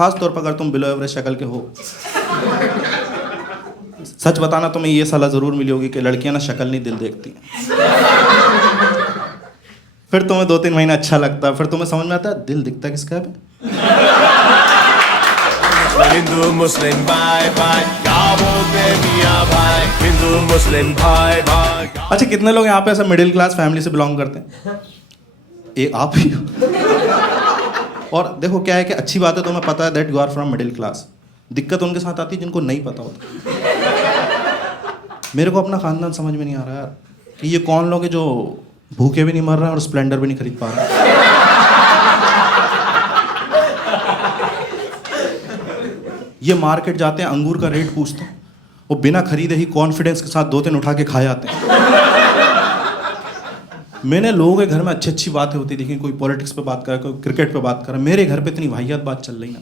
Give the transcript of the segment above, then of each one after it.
खास तौर पर अगर तुम बिलो एवरेज शक्ल के हो। सच बताना तुम्हें ये सलाह ज़रूर मिली होगी कि लड़कियां ना शक्ल नहीं दिल देखती हैं। फिर तुम्हें 2-3 महीना अच्छा लगता, फिर तुम्हें समझ में आता है दिल दिखता किसका है। हिंदू मुस्लिम भाई भाई क्या बोलते मियां भाई, हिंदू मुस्लिम भाई भाई। अच्छा, कितने लोग यहाँ पे ऐसा मिडिल क्लास फैमिली से बिलोंग करते हैं? एक आप ही हो। और देखो क्या है कि अच्छी बात है, तुम्हें पता है that you are from middle class. दिक्कत उनके साथ आती है जिनको नहीं पता होता। मेरे को अपना खानदान समझ में नहीं आ रहा यार कि ये कौन लोग हैं जो भूखे भी नहीं मर रहे हैं और स्प्लेंडर भी नहीं खरीद पा रहे। ये मार्केट जाते हैं, अंगूर का रेट पूछते हैं, वो बिना खरीदे ही कॉन्फिडेंस के साथ 2-3 उठा के खा जाते हैं। मैंने लोगों के घर में अच्छी अच्छी बातें होती देखी, कोई पॉलिटिक्स पे बात कर रहा है, कोई क्रिकेट पे बात कर रहा है। मेरे घर पे इतनी वाहियात बात चल रही ना,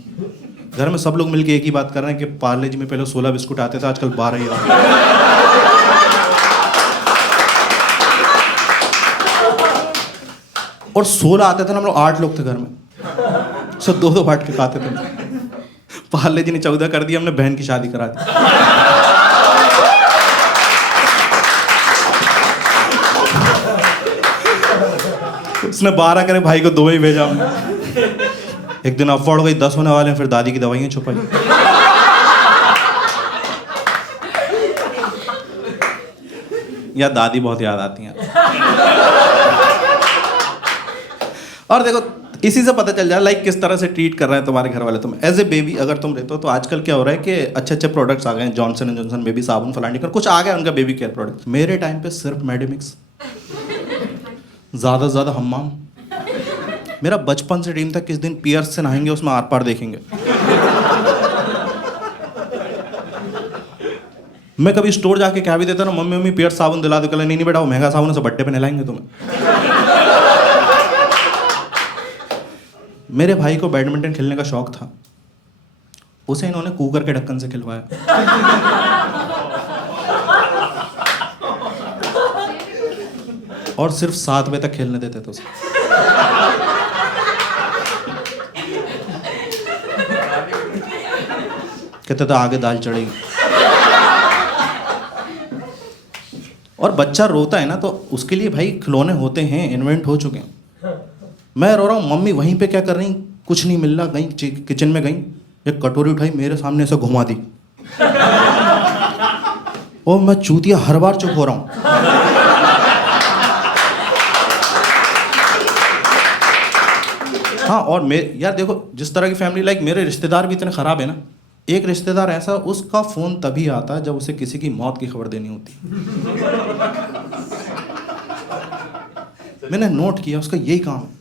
घर में सब लोग मिलके एक ही बात कर रहे हैं कि पार्ले जी में पहले 16 बिस्कुट आते थे, आजकल 12 ही आते हैं। और 16 आते थे ना, हम लोग 8 लोग थे घर में, सब 2-2 बांट के खाते थे। पार्ले जी ने 14 कर दिया, हमने बहन की शादी करा दी। उसने 12 करे, भाई को 2 ही भेजा हमने। एक दिन अफवाह हो गई 10 होने वाले हैं, फिर दादी की दवाइयां छुपाई। या दादी बहुत याद आती हैं। और देखो इसी से पता चल जाए लाइक किस तरह से ट्रीट कर रहे हैं तुम्हारे घर वाले तुम एज ए बेबी अगर तुम रहते हो। तो आजकल क्या हो रहा है कि अच्छे अच्छे प्रोडक्ट्स आ गए हैं, जॉनसन एंड जॉनसन बेबी साबुन फलानी कर कुछ आ गया उनका बेबी केयर प्रोडक्ट। मेरे टाइम पे सिर्फ मेडिमिक्स, ज़्यादा से ज़्यादा हम्माम। मेरा बचपन से ड्रीम था किस दिन पियर्स से नहाएंगे, उसमें आर पार देखेंगे। मैं कभी स्टोर जाके क्या भी देता ना, मम्मी मम्मी पियर्स साबुन दिला दो, कहला नहीं बेटा वो महंगा साबुन है, सब बट्टे पे नहलाएंगे तुम्हें। मेरे भाई को बैडमिंटन खेलने का शौक था, उसे इन्होंने कुकर के ढक्कन से खिलवाया। और सिर्फ 7 बजे तक खेलने देते थे उसे। कहते थे आगे दाल चढ़ेगी। और बच्चा रोता है ना तो उसके लिए भाई खिलौने होते हैं, इन्वेंट हो चुके हैं। मैं रो रहा हूँ, मम्मी वहीं पे क्या कर रही, कुछ नहीं मिल रहा, गई किचन में गई, एक कटोरी उठाई मेरे सामने ऐसे घुमा दी। और मैं चूतिया हर बार चुप हो रहा हूँ। हाँ, और यार देखो जिस तरह की फैमिली, लाइक मेरे रिश्तेदार भी इतने खराब है ना। एक रिश्तेदार ऐसा, उसका फोन तभी आता है जब उसे किसी की मौत की खबर देनी होती। मैंने नोट किया उसका यही काम है।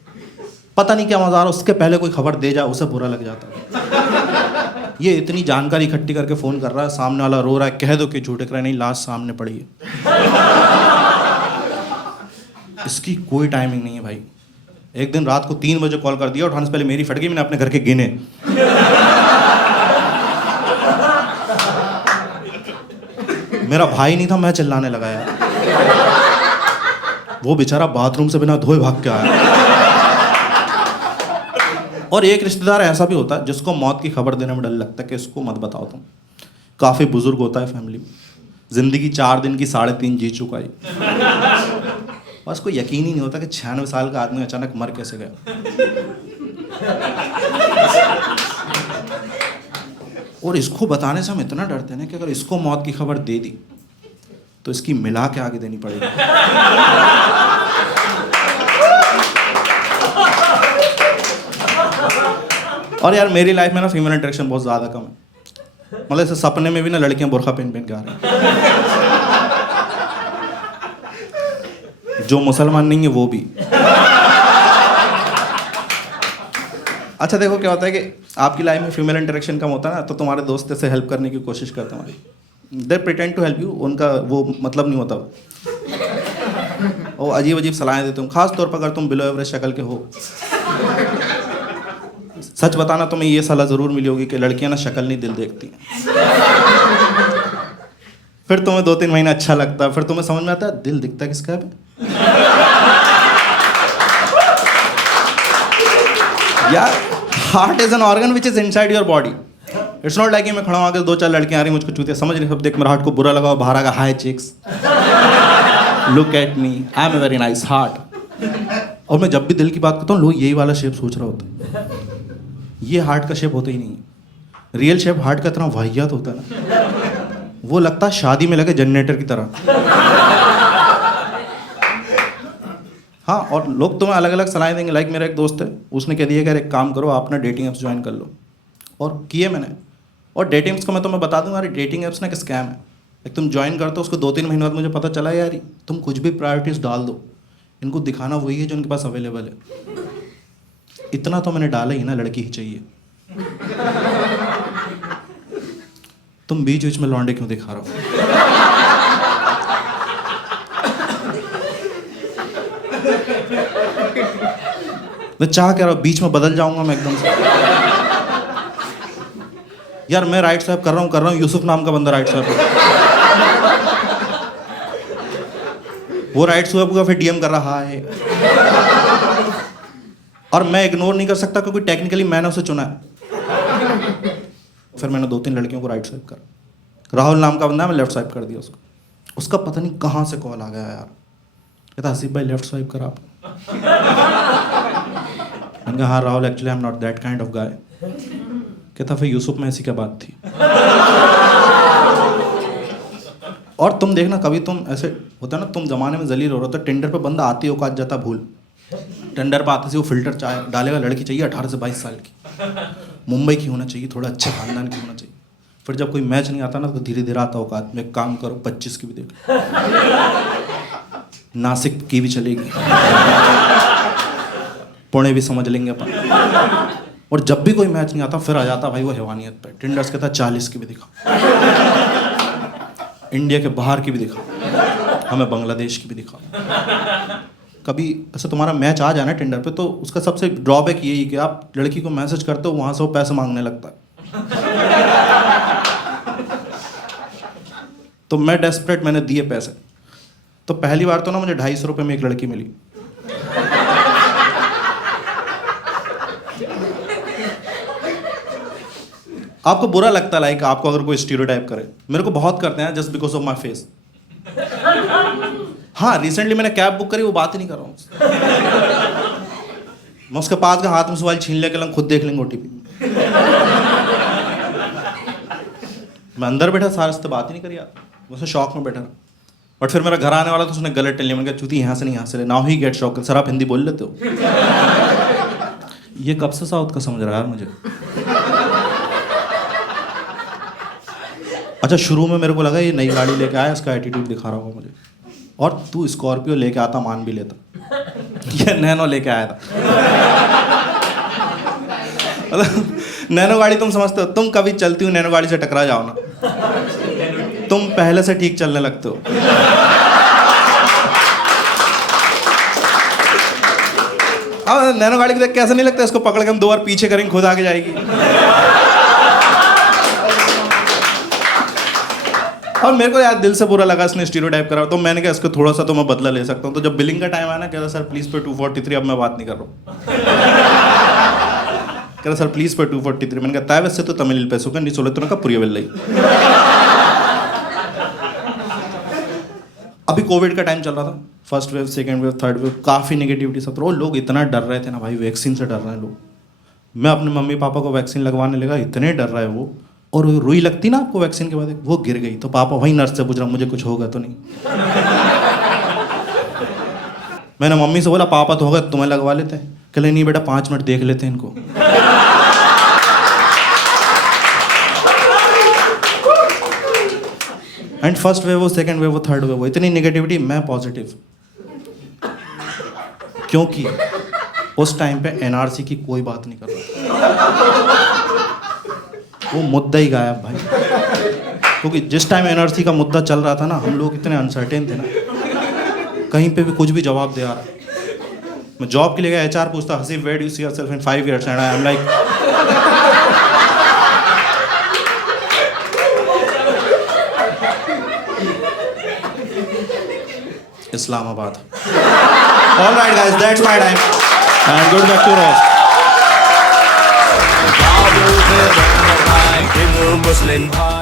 पता नहीं क्या मजा आ रहा, उसके पहले कोई खबर दे जाए उसे बुरा लग जाता। ये इतनी जानकारी इकट्ठी करके फोन कर रहा है, सामने वाला रो रहा है, कह दो कि झूठे कर रहा है, नहीं लाश सामने पड़ी है। इसकी कोई टाइमिंग नहीं है भाई। एक दिन रात को 3 बजे कॉल कर दिया, उठाने से पहले मेरी फट गई, मैंने अपने घर के गिने। मेरा भाई नहीं था, मैं चिल्लाने लगा यार। वो बेचारा बाथरूम से बिना धोए भाग के आया। और एक रिश्तेदार ऐसा भी होता है जिसको मौत की खबर देने में डर लगता है कि इसको मत बताओ तुम। काफी बुजुर्ग होता है फैमिली में, जिंदगी 4 दिन की 3.5 जी चुका है। बस कोई यकीन ही नहीं होता कि 96 साल का आदमी अचानक मर कैसे गया। और इसको बताने से हम इतना डरते हैं कि अगर इसको मौत की खबर दे दी तो इसकी मिला के आगे देनी पड़ेगी। और यार मेरी लाइफ में ना फीमेल इंटरेक्शन बहुत ज़्यादा कम है। मतलब ऐसे सपने में भी ना लड़कियां बुर्खा पहन पहन के आ रही हैं, जो मुसलमान नहीं है वो भी। अच्छा देखो क्या होता है कि आपकी लाइफ में फीमेल इंटरेक्शन कम होता है ना, तो तुम्हारे दोस्त से हेल्प करने की कोशिश करते हैं। They pretend to help you, उनका वो मतलब नहीं होता। वो अजीब अजीब सलाहें देते हो, खास तौर पर अगर तुम बिलो एवरेज शक्ल के हो। सच बताना तुम्हें ये सलाह ज़रूर मिली होगी कि लड़कियां ना शक्ल नहीं दिल देखती हैं। फिर तुम्हें 2-3 महीना अच्छा लगता, फिर तुम्हें समझ में आता है दिल दिखता किसका है। यार heart is an organ which is inside your body. It's not like कि मैं खड़ा हूँ आगे 2-4 लड़कियां आ रही मुझको चूते, समझ नहीं सब देख मेरा हार्ट को बुरा लगा, बाहर आगा hi chicks look at me, I am a very nice heart. और मैं जब भी दिल की बात करता हूँ लोग यही वाला शेप सोच रहा होता है. ये हार्ट का शेप होता ही नहीं है. रियल शेप हार्ट का इतना वाहियात होता है ना, वो लगता है शादी में लगे जनरेटर की तरह. हाँ, और लोग तुम्हें अलग अलग सलाह देंगे. लाइक मेरा एक दोस्त है, उसने कह दिया कि यार एक काम करो आप ना डेटिंग ऐप्स ज्वाइन कर लो. और किए मैंने. और डेटिंग ऐप्स को मैं तुम्हें बता दूंगा, अरे डेटिंग ऐप्स ना एक स्कैम है. एक तुम ज्वाइन करते हो उसको 2-3 महीने बाद मुझे पता चला यार तुम कुछ भी प्रायोरिटीज डाल दो, इनको दिखाना वही है जो उनके पास अवेलेबल है. इतना तो मैंने डाला ही ना, लड़की ही चाहिए. तुम बीच बीच में लौंडे क्यों दिखा रहे हो? मैं चाह कह रहा हूँ बीच में बदल जाऊंगा मैं एकदम से. यार मैं राइट स्वाइप कर रहा हूँ, यूसुफ नाम का बंदा राइट स्वाइप, वो राइट स्वाइप हुआ फिर डीएम कर रहा है. और मैं इग्नोर नहीं कर सकता क्योंकि टेक्निकली मैंने उसे चुना है. फिर मैंने 2-3 लड़कियों को राइट स्वाइप करा. राहुल नाम का बंदा है, मैं लेफ्ट स्वाइप कर दिया उसको. उसका पता नहीं कहाँ से कॉल आ गया यार, कहता हसीब भाई लेफ्ट स्वाइप करा आप. मैंने कहा हाँ Rahul actually I am not that kind of guy. कहता फिर यूसुफ में ऐसी क्या बात थी. और तुम देखना कभी तुम ऐसे होता है ना, तुम जमाने में जलील हो रहे हो तो टिंडर पे बंदा आती औकात जाता भूल. टेंडर पर आते से वो फिल्टर चाहे डालेगा, लड़की चाहिए 18 से 22 साल की, मुंबई की होना चाहिए, थोड़ा अच्छे खानदान की होना चाहिए. फिर जब कोई मैच नहीं आता ना तो धीरे धीरे आता औकात में. काम करो 25 की भी देख, नासिक की भी चलेगी, पुणे भी समझ लेंगे अपन. और जब भी कोई मैच नहीं आता फिर आ जाता भाई वो हैवानियत पे. टिंडर्स कहता 40 की भी दिखा, इंडिया के बाहर की भी दिखा, हमें बांग्लादेश की भी दिखा. कभी ऐसा तुम्हारा मैच आ जाए ना टिंडर पे तो उसका सबसे ड्रॉबैक यही कि आप लड़की को मैसेज करते हो वहाँ से वो पैसे मांगने लगता है. तो मैं डेस्परेट, मैंने दिए पैसे. तो पहली बार तो ना मुझे 250 रुपये में एक लड़की मिली. आपको बुरा लगता है लाइक आपको अगर कोई स्टीरियोटाइप करे, मेरे को बहुत करते हैं just because of my face. हाँ रिसेंटली मैंने कैब बुक करी, वो बात ही नहीं कर रहा हूँ. मैं उसके पास का हाथ में सवाल छीन लेके खुद देख लेंगे ओटीपी. मैं अंदर बैठा सारे से बात ही नहीं करी यार, मैं उससे शौक में बैठा रहा. बट फिर मेरा घर आने वाला तो उसने गलत टेल लिया. मैंने कहा चूती यहाँ से नहीं, यहाँ से ले. Now he gate shock. Sir आप हिंदी बोल लेते हो? ये कब से साउथ का समझ रहा है यार मुझे. अच्छा शुरू में मेरे को लगा ये नई गाड़ी लेके आया, इसका एटीट्यूड दिखा रहा होगा मुझे. और तू स्कॉर्पियो लेके आता मान भी लेता, ये नैनो लेके आया था. मतलब नैनो गाड़ी तुम समझते हो, तुम कभी चलती हो नैनो गाड़ी से टकरा जाओ ना, तुम पहले से ठीक चलने लगते हो. अब नैनो गाड़ी को देख कैसा नहीं लगता, इसको पकड़ के हम 2 बार पीछे करेंगे खुद आगे जाएगी. और मेरे को यार दिल से बुरा लगा इसने स्टीरियोटाइप करा. तो मैंने कहा इसको थोड़ा सा तो मैं बदला ले सकता हूँ. तो जब बिलिंग का टाइम आया ना कह रहा सर प्लीज पे 243, अब मैं बात नहीं कर रहा हूँ. कह रहा सर प्लीज पे 243. मैंने कहा ताय वैसे तो तमिल पैसों का नहीं सोले तो ना पुरिया वेल. अभी कोविड का टाइम चल रहा था, first wave, second wave, third wave, काफ़ी नेगेटिविटी सब. और लोग इतना डर रहे थे ना भाई, वैक्सीन से डर रहे हैं लोग. मैं अपने मम्मी पापा को वैक्सीन लगवाने लगा, इतने डर रहे वो. और रुई लगती ना आपको वैक्सीन के बाद, वो गिर गई तो पापा वहीं नर्स से पूछ रहा मुझे कुछ होगा तो नहीं. मैंने मम्मी से बोला पापा तो होगा तुम्हें लगवा लेते हैं. कहले नहीं बेटा 5 मिनट देख लेते हैं इनको. एंड फर्स्ट वेव वो, सेकेंड वेव वो, थर्ड वेव वो, इतनी नेगेटिविटी. मैं पॉजिटिव, क्योंकि उस टाइम पे एनआरसी की कोई बात नहीं कर रहा, वो मुद्दा ही गायब भाई. क्योंकि जिस टाइम एनआरसी का मुद्दा चल रहा था ना, हम लोग इतने अनसर्टेन थे ना, कहीं पे भी कुछ भी जवाब दे आ रहा है. मैं जॉब के लिए गया, एचआर पूछता Haseeb where do you see yourself in 5 years and I am like Islamabad. All right guys, that's my time and good luck to you all. Muslim भाई